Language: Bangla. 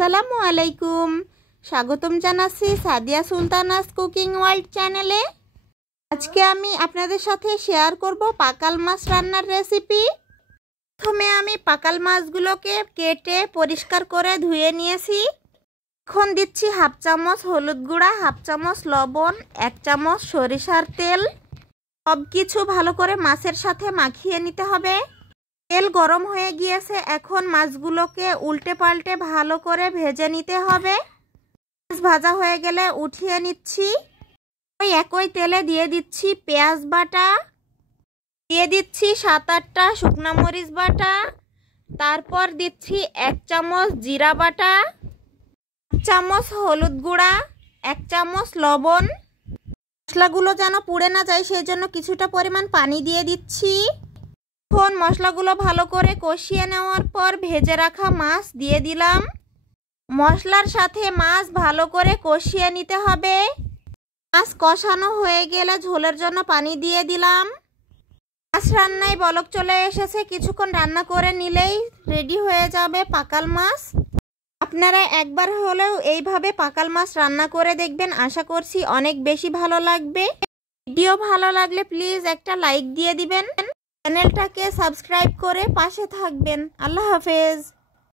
আসসালামু আলাইকুম। স্বাগতম জানাচ্ছি সাদিয়া সুলতানাস কুকিং ওয়ার্ল্ড চ্যানেলে। আজকে আমি আপনাদের সাথে শেয়ার করব পাকাল মাছ রান্নার রেসিপি। প্রথমে আমি পাকাল মাছগুলোকে কেটে পরিষ্কার করে ধুয়ে নিয়েছি। এখন দিচ্ছি হাফ চামচ হলুদ গুঁড়া, হাফ চামচ লবণ, 1 চামচ সরিষার তেল। সব কিছু ভালো করে মাছের সাথে মাখিয়ে নিতে হবে। তেল গরম হয়ে গিয়েছে, এখন মাছগুলোকে উল্টে পাল্টে ভালো করে ভেজে নিতে হবে। মাছ ভাজা হয়ে গেলে উঠিয়ে নিচ্ছি। ওই একই তেলে দিয়ে দিচ্ছি পেঁয়াজ বাটা, দিয়ে দিচ্ছি 7-8টা শুকনা মরিচ বাটা, তারপর দিচ্ছি 1 চামচ জিরা বাটা, 1 চামচ হলুদ গুঁড়া, 1 চামচ লবণ। মশলাগুলো যেন পুড়ে না যায় সেই জন্য কিছুটা পরিমাণ পানি দিয়ে দিচ্ছি। এখন মশলাগুলো ভালো করে কষিয়ে নেওয়ার পর ভেজে রাখা মাছ দিয়ে দিলাম। মশলার সাথে মাছ ভালো করে কষিয়ে নিতে হবে। মাছ কষানো হয়ে গেলে ঝোলের জন্য পানি দিয়ে দিলাম। মাছ রান্নায় বলক চলে এসেছে, কিছুক্ষণ রান্না করে নিলেই রেডি হয়ে যাবে পাকাল মাছ। আপনারা একবার হলেও এইভাবে পাকাল মাছ রান্না করে দেখবেন, আশা করছি অনেক বেশি ভালো লাগবে। ভিডিও ভালো লাগলে প্লিজ একটা লাইক দিয়ে দিবেন, চ্যানেলটাকে সাবস্ক্রাইব করে পাশে থাকবেন। আল্লাহ হাফেজ।